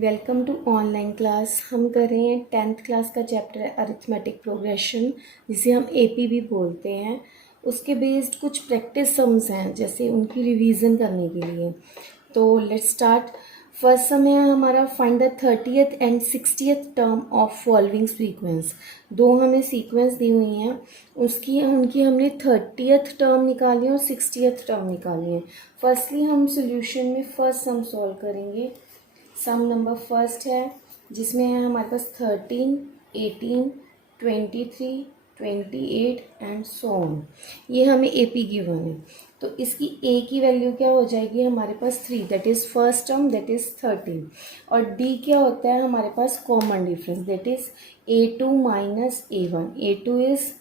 Welcome to online class. हम कर रहे हैं 10th क्लास का चैप्टर है अरिथमेटिक प्रोग्रेशन, जिसे हम एपी भी बोलते हैं। उसके बेस्ड कुछ प्रैक्टिस सम्स हैं, जैसे उनकी रिवीजन करने के लिए। तो लेट्स स्टार्ट। फर्स्ट सम है हमारा, find the 30th and 60th term of following sequence. दो हमें सीक्वेंस दी हुई हैं, उनकी हमने 30th टर्म निकाली है और 60th टर्म निकाली है। फर्स्टली हम सोल्यूशन में फर्स्ट सम सॉल्व करेंगे। सम नंबर फर्स्ट है, जिसमें है हमारे पास 13, 18, 23, 28 एंड सो ऑन। ये हमें एपी गिवन है, तो इसकी ए की वैल्यू क्या हो जाएगी हमारे पास 3, that is first term, that is 13। और डी क्या होता है हमारे पास common difference, that is A2 minus A1। A2 is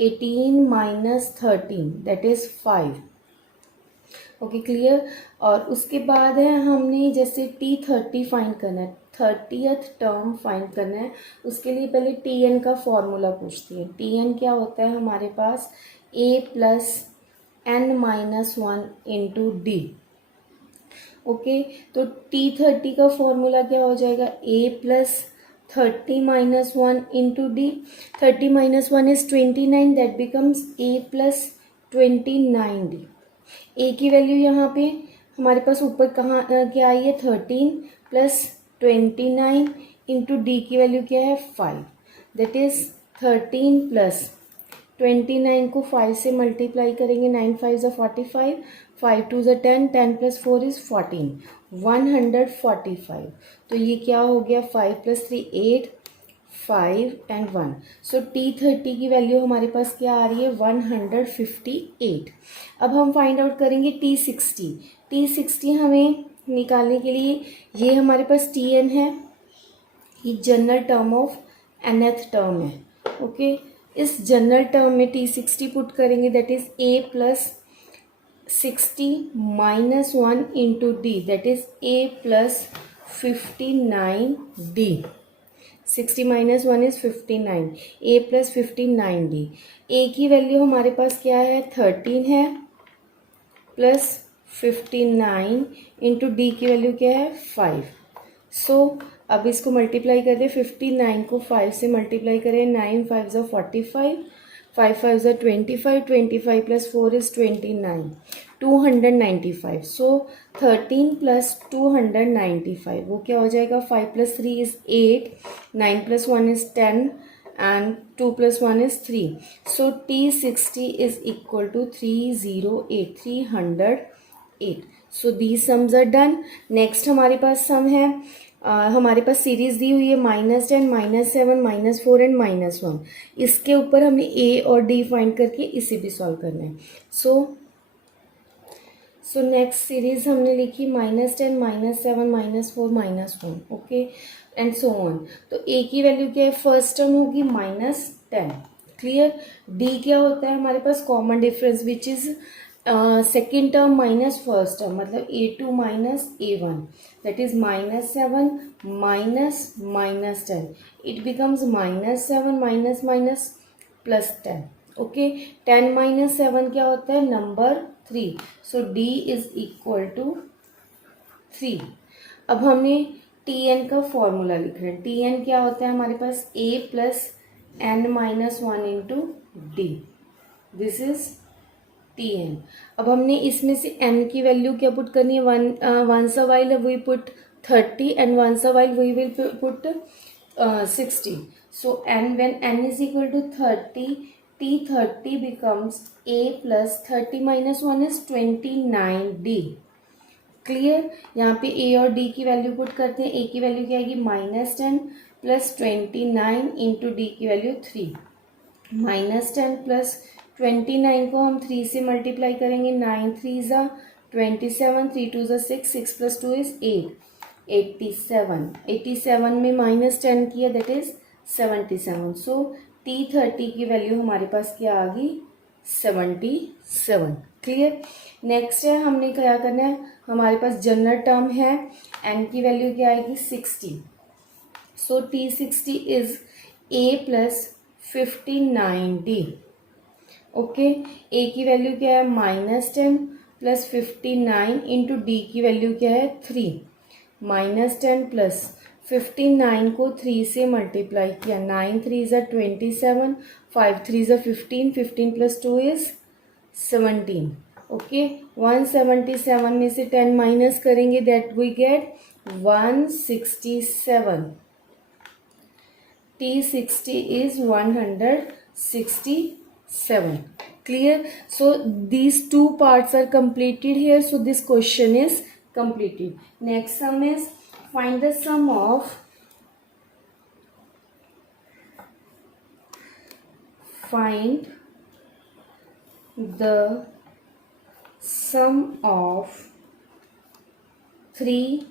18 minus 13, that is 5। Okay clear. और उसके बाद है हमने जैसे T30 फाइंड करना है, 30th टर्म फाइंड करना है। उसके लिए पहले Tn का फॉर्मूला पूछती है। Tn क्या होता है हमारे पास, a plus n minus 1 into D. Okay, तो T30 का फॉर्मूला क्या हो जाएगा, a plus 30 minus 1 into D. 30 minus 1 is 29, that becomes a plus 29d। ए की वैल्यू यहाँ पे हमारे पास ऊपर कहाँ क्या आई है, 13 प्लस 29 इंटू डी की वैल्यू क्या है 5, दैट इज 13 प्लस 29 को 5 से मल्टीप्लाई करेंगे, 9 5 ज़ा 45, 5 2 ज़ा 10, 10 प्लस 4 इज़ 14, 145। तो ये क्या हो गया, 5 प्लस 3 8, 5 एंड 1। सो T30 की वैल्यू हमारे पास क्या आ रही है, 158। अब हम फाइंड आउट करेंगे T60। T60 हमें निकालने के लिए, ये हमारे पास Tn है, ये general term of nth term है। ओके, इस जनरल टर्म में T60 पुट करेंगे, that is a plus 60 minus 1 into D, that is a plus 59d। 60 minus 1 is 59, a plus 59d। a की वैल्यू हमारे पास क्या है, 13 है, प्लस 59 इंटू डी की वैल्यू क्या है 5। सो अब इसको मल्टीप्लाई कर दे, 59 को 5 से मल्टीप्लाई करें, 9 5 ज़ा 45, 5 5 ज़ा 25, 25 प्लस 4 इज़ 29, 295। सो 13 प्लस 295 वो क्या हो जाएगा, 5 plus 3 is 8, 9 plus 1 is 10 and 2 plus 1 is 3. So T60 is equal to 308, 308. So these sums are done. Next हमारे पास सम है, हमारे पास सीरीज दी हुई है -10, -7, -4 एंड -1। इसके ऊपर हमें a और d फाइंड करके इसे भी सॉल्व करना है। सो नेक्स्ट सीरीज हमने लिखी -10, -7, -4, -1, ओके एंड सो ऑन। तो a की वैल्यू क्या है, फर्स्ट टर्म होगी -10, क्लियर। d क्या होता है हमारे पास, common difference which is second term minus first term, मतलब A2 minus A1, that is -7 minus -10, it becomes -7 minus minus plus 10। Okay, 10 minus 7 क्या होता है, number 3। So d is equal to 3। अब हमने Tn का फॉर्मूला लिख रहे हैं। Tn क्या होता है हमारे पास, a plus n minus 1 into D, this is Tn। अब हमने इसमें से n की वैल्यू क्या पुट करनी है, once a while we put 30 and once a while we will put 60। So n when n is equal to 30, T30 becomes a plus 30 minus 1 is 29d। Clear. यहाँ पे a और d की value put करते हैं। a की value क्या आएगी, -10 plus 29 into D की वैल्यू 3, -10 प्लस 29 को हम 3 से मल्टीप्लाई करेंगे, 9 3 ज़ा 27, 3 2 ज़ा 6, 6 प्लस 2 इज 8, 87। 87 में -10 किया, दैट इज 77। सो T30 की वैल्यू हमारे पास क्या आ गई, 77। क्लियर। नेक्स्ट है, हमने क्या करना है, हमारे पास जनरल टर्म है, n की वैल्यू क्या आएगी 60। सो T60 is a plus 59d। Okay, a की वैल्यू क्या है, -10 प्लस 59 इंटू डी की वैल्यू क्या है 3, -10 प्लस 59 को 3 से मल्टीप्लाई किया, 9 3 ज़ा 27, 5 3 ज़ा 15, 15 प्लस 2 इज़ 17। ओके, 177 में से 10 माइनस करेंगे, that we get 167। T60 is 167. Clear? So these two parts are completed here. So this question is completed. Next sum is find the sum of find the sum of 3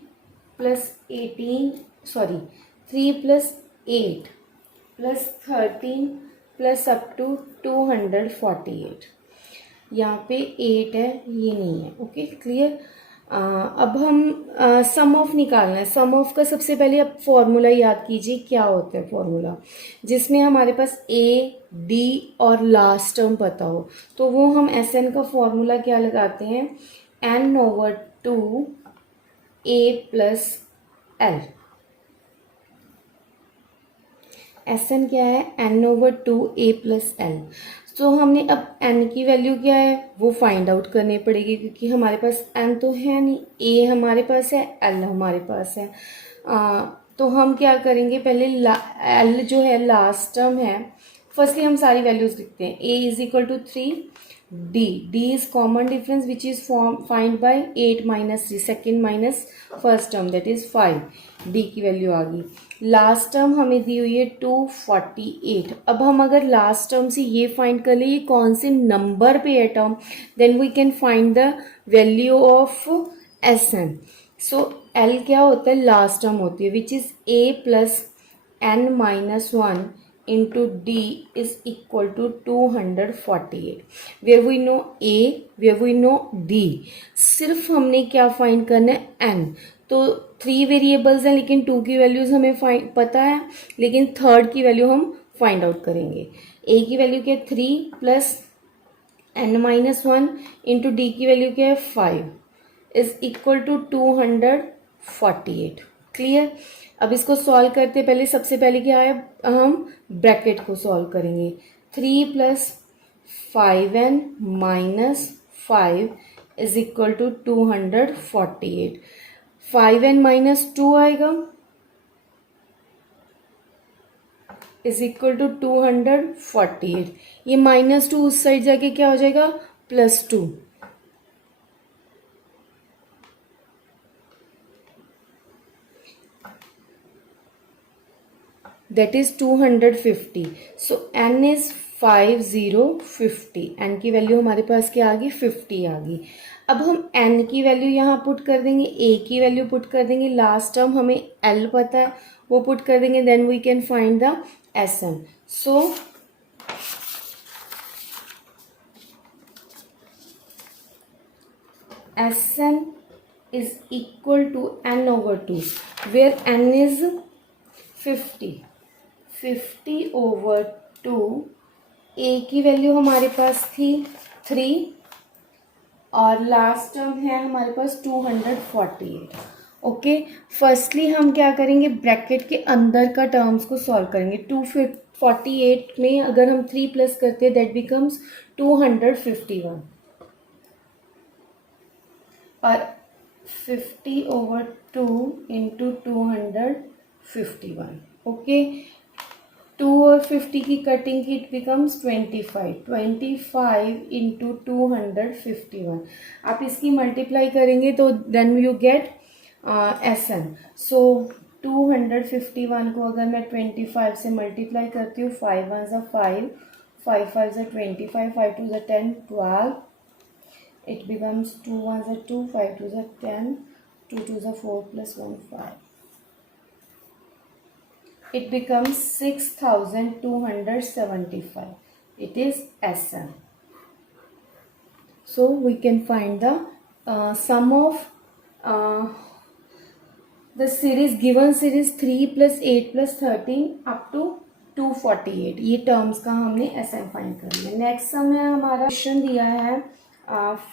plus 18, sorry, 3 plus 8 plus 13 plus up to 248. यहाँ पे 8 है, ये नहीं है। Okay, clear. अब हम सम of निकालना है। सम ऑफ का सबसे पहले आप फॉर्मूला याद कीजिए, क्या होता है फॉर्मूला, जिसमें हमारे पास ए डी और लास्ट टर्म पता हो, तो वो हम एस एन का फॉर्मूला क्या लगाते हैं, एन ओवर 2 ए प्लस एल। एस एन क्या है, एन ओवर 2 ए प्लस एल। तो हमने अब एन की वैल्यू क्या है वो फाइंड आउट करनी पड़ेगी, क्योंकि हमारे पास एन तो है नहीं, ए हमारे पास है, एल हमारे पास है। तो हम क्या करेंगे, पहले एल जो है लास्ट टर्म है, फर्स्टली हम सारी वैल्यूज लिखते हैं। A is equal to 3, d is common difference which is find by 8 minus 3, second minus first term, that is 5। D की वैल्यू आ गई। लास्ट टर्म हमें दी हुई है 248। अब हम अगर लास्ट टर्म से ये फाइंड कर ले ये कौन से नंबर पे है term, then we can find the value of S N. So L क्या होता है, लास्ट टर्म होती है, which is a plus n minus 1 into D is equal to 248. Where we know A, where we know D. सिर्फ हमने क्या find करना है, N। तो 3 वेरिएबल्स हैं, लेकिन 2 की वैल्यूज हमें फाइंड पता है, लेकिन थर्ड की वैल्यू हम फाइंड आउट करेंगे। A की वैल्यू क्या है 3 plus N minus 1 into D की वैल्यू क्या है 5 इज इक्वल टू 248। क्लियर। अब इसको सॉल्व करते पहले सबसे पहले क्या है, हम ब्रैकेट को सॉल्व करेंगे। 3 plus 5n minus 5 is equal to 248। 5n minus 2 आएगा इज इक्वल टू 248। ये माइनस 2 उस साइड जाके क्या हो जाएगा, plus 2। that is 250. So n is 5050। n की वैल्यू हमारे पास क्या आ गई, 50 आ गई। अब हम n की वैल्यू यहाँ पुट कर देंगे, a की वैल्यू पुट कर देंगे, लास्ट टर्म हमें l पता है वो पुट कर देंगे, then we can find the S N. So S N is equal to n over 2, where n is 50 over 2। a की वैल्यू हमारे पास थी 3 और लास्ट टर्म है हमारे पास 248। ओके, फर्स्टली हम क्या करेंगे, ब्रैकेट के अंदर का टर्म्स को सॉल्व करेंगे। 248 में अगर हम 3 प्लस करते हैं दैट बिकम्स 251 और 50 over 2 into 251। ओके, 2 और 50 की कटिंग की इट बिकम्स 25 इंटू 251। आप इसकी मल्टीप्लाई करेंगे तो then you get S N. So 251 को अगर मैं 25 से मल्टीप्लाई करती हूँ, 5 1 ज़ा 5, 5 5 ज़ा 25, 5 2 ज़ा 10, 12। इट बिकम्स 2 1 ज़ा 2, 5 2 ज़ा 10, 2 2 ज़ा 4 plus 1 5। It becomes 6275. It is SN. So we can find the sum of the series, given series 3 plus 8 plus 13 up to 248। ये टर्म्स का हमने SN फाइंड कर लिया। नेक्स्ट सम है हमारा, क्वेश्चन दिया है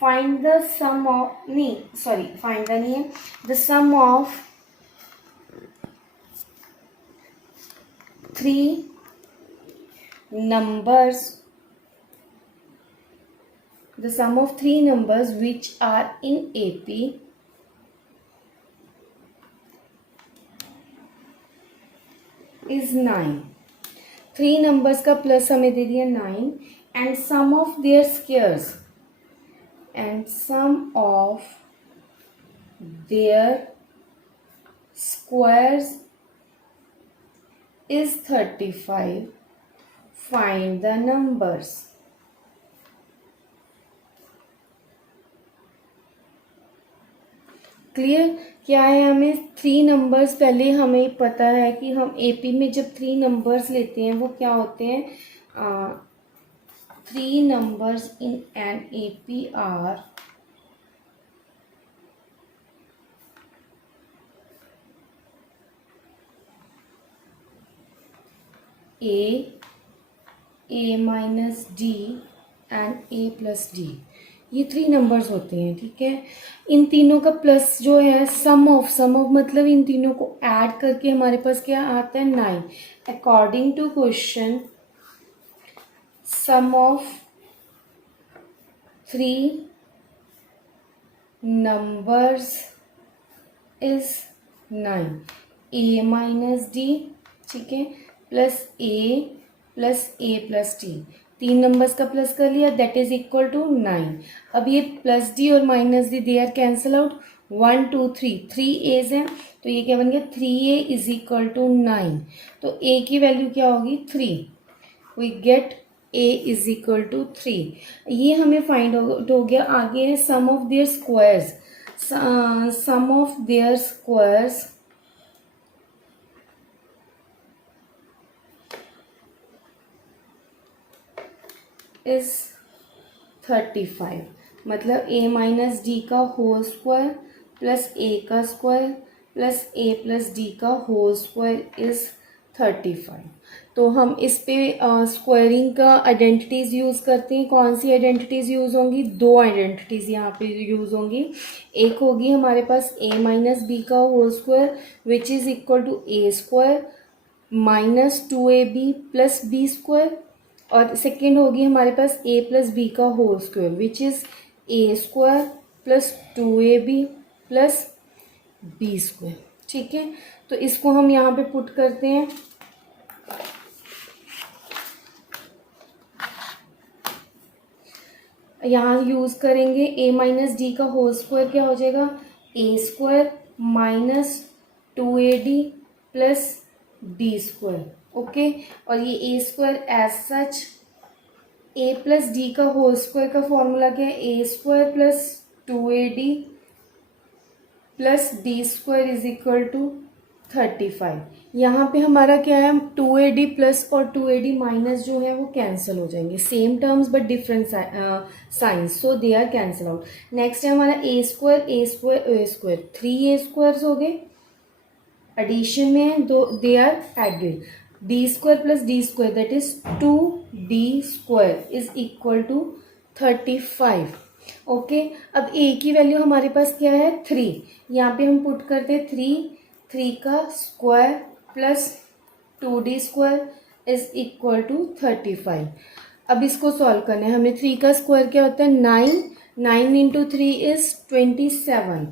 फाइंड द सम ऑफ, नहीं सॉरी फाइंड द नहीं है, the sum of three numbers, the sum of three numbers which are in AP is 9. Three numbers का प्लस हमें दे दिया 9 and sum of their squares and sum of their squares is 35. Find the numbers. Clear? क्या है, हमें three numbers, पहले हमें पता है कि हम एपी में जब थ्री नंबर्स लेते हैं वो क्या होते हैं, three numbers in an AP are A minus D and A plus D. ये थ्री नंबर्स होते हैं, ठीक है। इन तीनों का प्लस जो है सम ऑफ मतलब इन तीनों को ऐड करके हमारे पास क्या आता है 9। According to question sum of three numbers is 9. A minus D, ठीक है, प्लस A प्लस D, तीन नंबर्स का प्लस कर लिया, दैट इज इक्वल टू 9। अब ये प्लस डी और minus D they are cancel out, 1 2 3, three A's हैं तो ये क्या बन गया 3A इज इक्वल टू 9। तो A की वैल्यू क्या होगी 3, we get A is equal to 3। ये हमें फाइंड आउट हो गया। आगे है sum of their squares, sum of their squares is 35, मतलब A माइनस डी का होल स्क्वायर प्लस A का square plus A plus D का होल स्क्वायर इज 35। तो हम इस पे स्क्वायरिंग का आइडेंटिटीज़ यूज़ करते हैं। कौन सी आइडेंटिटीज़ यूज़ होंगी, दो आइडेंटिटीज़ यहाँ पे यूज़ होंगी। एक होगी हमारे पास A माइनस बी का whole square which is equal to A square minus 2AB plus B square, और सेकेंड होगी हमारे पास A प्लस बी का whole square which is A square plus 2AB plus B square, ठीक है। तो इसको हम यहाँ पे पुट करते हैं। यहाँ यूज़ करेंगे A माइनस डी का होल स्क्वायर, क्या हो जाएगा A square minus 2AD plus D square, okay. और ये A square as such A plus D का होल स्क्वायर का फॉर्मूला क्या है, A square plus 2AD plus D square is equal to 35। यहाँ पे हमारा क्या है 2AD प्लस और 2AD माइनस जो है वो कैंसिल हो जाएंगे, same terms but different signs, so they are cancel out. Next है हमारा A square three A squares हो गए, एडिशन में है दो, they are added. D square plus D square that is 2D square is equal to 35, okay. अब A की value हमारे पास क्या है 3, यहाँ पे हम पुट करते हैं 3 का square plus 2D square is equal to 35। अब इसको सॉल्व करना है हमें। 3 का स्क्वायर क्या होता है 9 into 3 is 27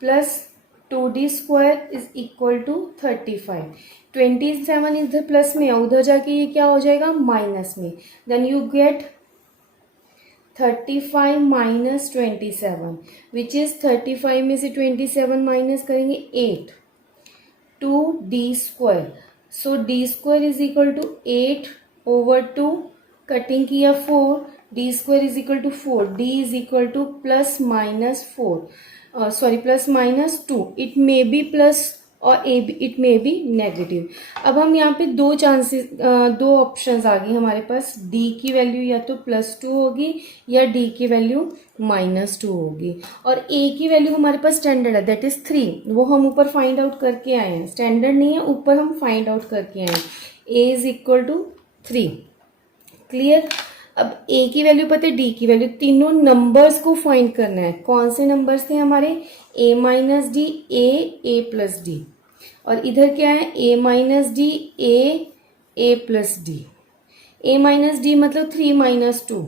plus 2D square is equal to 35। 27 इधर प्लस में है, उधर जाके ये क्या हो जाएगा माइनस में, then you get 35 minus 27 which is 35 में से 27 माइनस करेंगे 8, 2D square, so D square is equal to 8 over 2, cutting किया 4, D square is equal to 4, D is equal to plus minus 4, sorry plus minus 2, it may be plus और it may be negative. अब हम यहाँ पे दो chances, दो options आ गई हमारे पास, D की वैल्यू या तो +2 होगी या D की वैल्यू -2 होगी, और A की वैल्यू हमारे पास स्टैंडर्ड है दैट इज 3, वो हम ऊपर फाइंड आउट करके आए हैं, स्टैंडर्ड नहीं है ऊपर हम फाइंड आउट करके आए हैं। A is equal to 3, clear. अब A की वैल्यू पता है, D की वैल्यू, तीनों नंबर्स को फाइंड करना है। कौन से नंबर्स थे हमारे A minus D, A plus D, और इधर क्या है, a minus D, a plus D. a minus D मतलब 3 माइनस 2,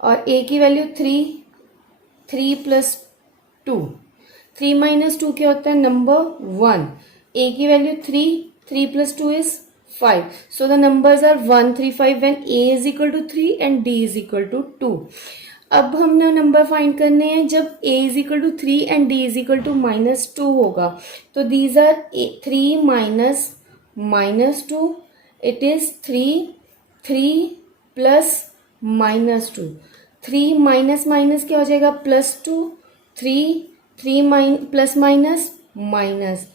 और a की वैल्यू 3 प्लस 2। 3 माइनस 2 क्या होता है, नंबर 1। a की value 3 plus 2 is 5। So the numbers are 1 3 5 when a is equal to 3 and d is equal to 2। अब हमने number find करने हैं जब a is equal to 3 and d is equal to -2 होगा। तो these are 3 minus 2, it is 3 plus -2। 3 minus minus क्या हो जाएगा, +2। 3 plus minus minus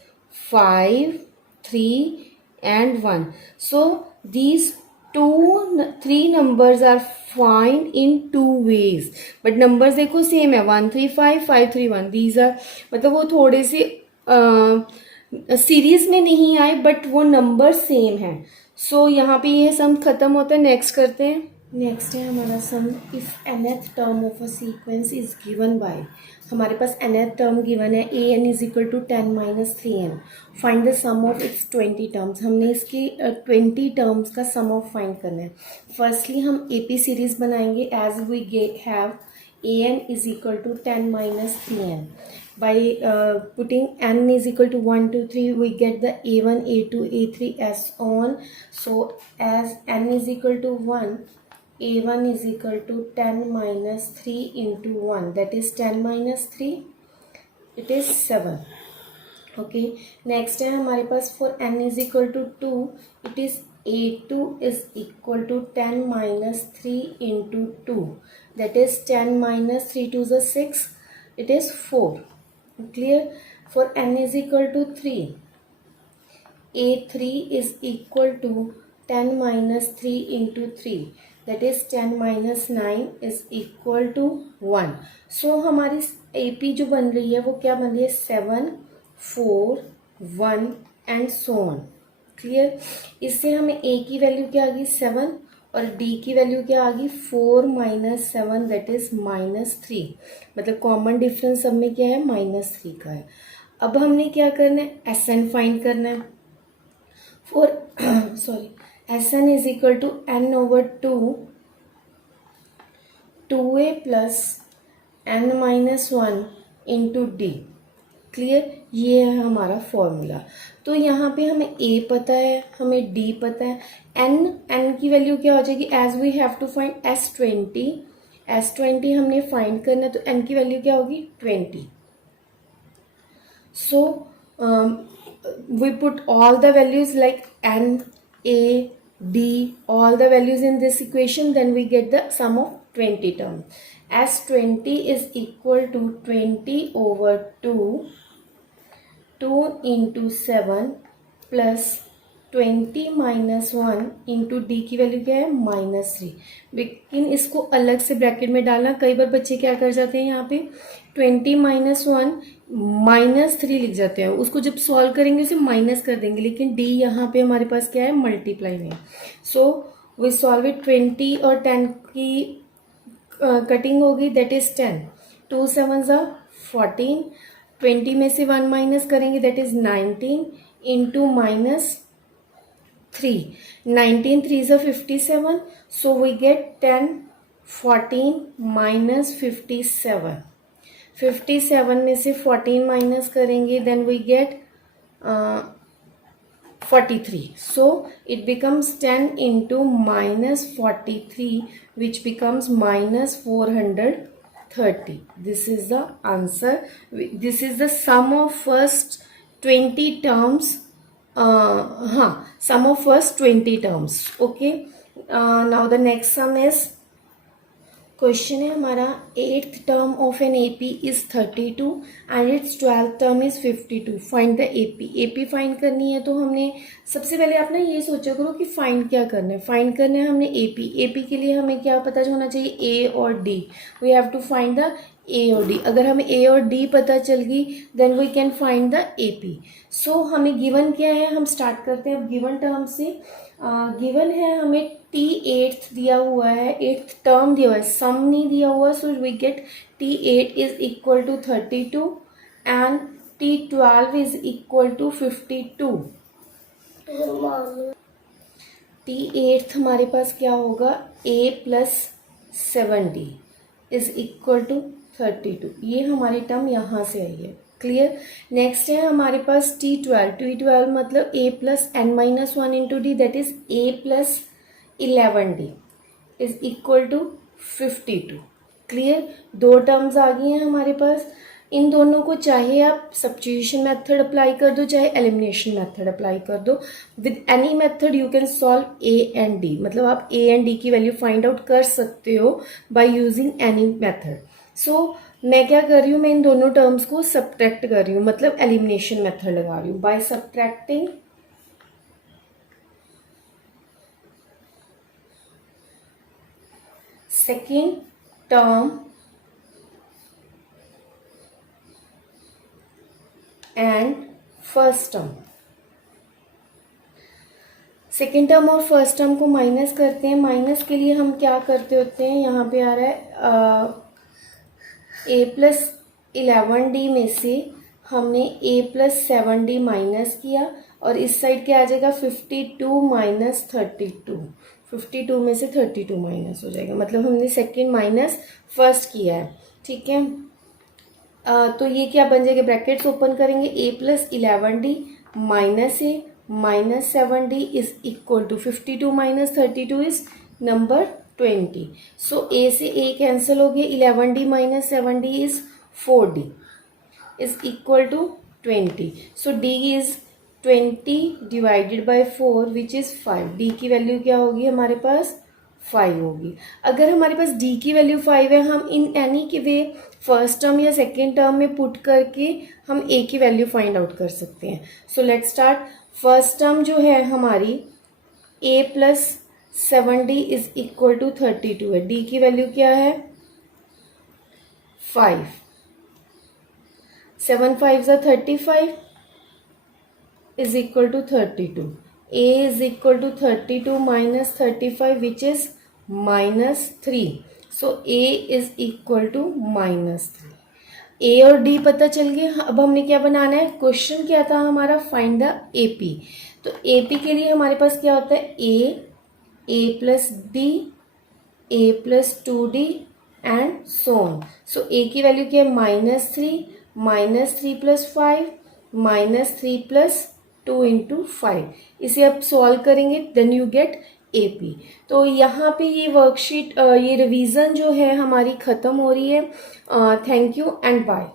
5, 3 and 1. So these 3 numbers are find in 2 ways, but numbers देखो same है, 1 3 5 5 3 1। these are मतलब वो थोड़े से सीरीज में नहीं आए बट वो नंबर सेम है। सो यहाँ पे ये सम खत्म होता है। नेक्स्ट करते हैं। नेक्स्ट है हमारा sum, if nth term of a sequence is given by, हमारे पास nth टर्म गिवन है an is equal to 10 minus 3n। Find the sum of its 20 terms. हमने इसकी 20 टर्म्स का सम ऑफ फाइंड करना है। फर्स्टली हम AP सीरीज बनाएंगे as we have an is equal to 10 minus 3n. By putting n is equal to 1 2 3, we get the a1 a2 a3 as on. So as n is equal to 1, a1 is equal to 10 minus 3 into 1, that is 10 minus 3, it is 7. Okay, next है हमारे पास for n is equal to 2, it is a2 is equal to 10 minus 3 into 2, that is 10 minus 3 to the 6, it is 4. Clear? For n is equal to 3, a3 is equal to 10 minus 3 into 3, that is 10 minus 9 is equal to 1. So हमारी AP जो बन रही है वो क्या बन रही है, 7 4 1 एंड सो ऑन। क्लियर? इससे हमें a की वैल्यू क्या आ गई, 7, और d की वैल्यू क्या आ गई, 4 माइनस 7, दैट इज -3। मतलब कॉमन डिफरेंस सब में क्या है, -3 का है। अब हमने क्या करना है, Sn फाइंड करना है। For Sn is equal to n over 2a plus n minus 1 into D. Clear? ये है हमारा फॉर्मूला। तो यहाँ पे हमें a पता है, हमें d पता है, n की वैल्यू क्या हो जाएगी, as we have to find S20 हमने फाइंड करना है, तो n की वैल्यू क्या होगी, 20। So we put all the values like n a d, all the values in this equation, then we get the sum of 20 term. S20 is equal to 20 over 2 into 7 plus 20 minus 1 into D की value क्या है, -3। लेकिन इसको अलग से bracket में डालना, कई बार बच्चे क्या कर जाते हैं, यहाँ पे 20 माइनस 1 -3 लिख जाते हैं, उसको जब सॉल्व करेंगे उसे माइनस कर देंगे, लेकिन डी यहाँ पे हमारे पास क्या है, मल्टीप्लाई में। सो वी सॉल्व इट, 20 और 10 की कटिंग होगी, दैट इज 10, 2 7 14, 20 में से 1 माइनस करेंगे, that is 19 into -3, 19 3 57, so we get 10 14 minus 57, 57 में से 14 माइनस करेंगे, then we get 43. So it becomes 10 into -43, which becomes -430. This is the answer. This is the sum of first 20 terms. Sum of first 20 terms. Okay. Now the next sum is, question है हमारा, 8th term of an AP is 32 and it's 12th term is 52। Find the AP find करनी है, तो हमने सबसे पहले आप ना ये सोचा करो कि फाइंड क्या करना है। फाइंड करना है हमने AP के लिए हमें क्या पता होना चाहिए, A और D। We have to find the A और D। अगर हमें A और D पता चल गई, then we can find the AP। So हमें गिवन क्या है, हम स्टार्ट करते हैं अब गिवन टर्म से। गिवन है हमें T8 दिया हुआ है, 8th टर्म दिया हुआ है, सम नहीं दिया हुआ, so we get T8 is equal to 32 and T12 is equal to 52. T8 हमारे पास क्या होगा, A plus 7D is equal to 32. ये हमारी टर्म यहाँ से आई है. क्लियर. नेक्स्ट है हमारे पास T12 मतलब A plus n minus 1 into D, that is A plus 11D is equal to 52. Clear. दो टर्म्स आ गई हैं हमारे पास. इन दोनों को चाहे आप सब्स्टिट्यूशन मेथड अप्लाई कर दो, चाहे एलिमिनेशन मेथड अप्लाई कर दो. With any method you can solve A and D. मतलब आप ए एंड डी की वैल्यू फाइंड आउट कर सकते हो बाय यूजिंग एनी मेथड. सो मैं क्या कर रही हूँ, मैं इन दोनों टर्म्स को सब्ट्रैक्ट कर रही हूँ, मतलब एलिमिनेशन मेथड लगा रही हूँ. By subtracting second term and first term. Second term और फर्स्ट टर्म को माइनस करते हैं. माइनस के लिए हम क्या करते होते हैं, यहाँ पे आ रहा है a प्लस 11D में से हमने a प्लस 7D माइनस किया और इस साइड क्या आ जाएगा 52 माइनस 32. 52 में से 32 माइनस हो जाएगा, मतलब हमने सेकेंड माइनस फर्स्ट किया है. ठीक है. तो ये क्या बन जाएगा, ब्रैकेट्स ओपन करेंगे, a plus 11D minus a minus 7D is equal to 52 minus 32 is number 20. So a से a कैंसिल हो गया, 11D minus 7D is 4D is equal to 20. So d is 20 divided by 4 which is 5. d की value क्या होगी हमारे पास 5 होगी. अगर हमारे पास d की वैल्यू 5 है, हम इन एनी के वे फर्स्ट टर्म या सेकेंड टर्म में पुट करके हम a की वैल्यू फाइंड आउट कर सकते हैं. So let's start. First term जो है हमारी a plus 7D is equal to 32 है. d की वैल्यू क्या है 5. 7 5 ज़ा 35 is equal to 32. a is equal to 32 minus 35 which is minus 3. So a is equal to minus 3. a और d पता चल गया. अब हमने क्या बनाना है, क्वेश्चन क्या था हमारा, फाइंड द AP. तो AP के लिए हमारे पास क्या होता है a plus d, a plus 2d and so on. So a की वैल्यू क्या है minus 3 plus 5 minus 3 plus 2 into 5. इसे आप सॉल्व करेंगे देन यू गेट AP. तो यहाँ पे ये वर्कशीट ये रिवीजन जो है हमारी ख़त्म हो रही है. Thank you and bye.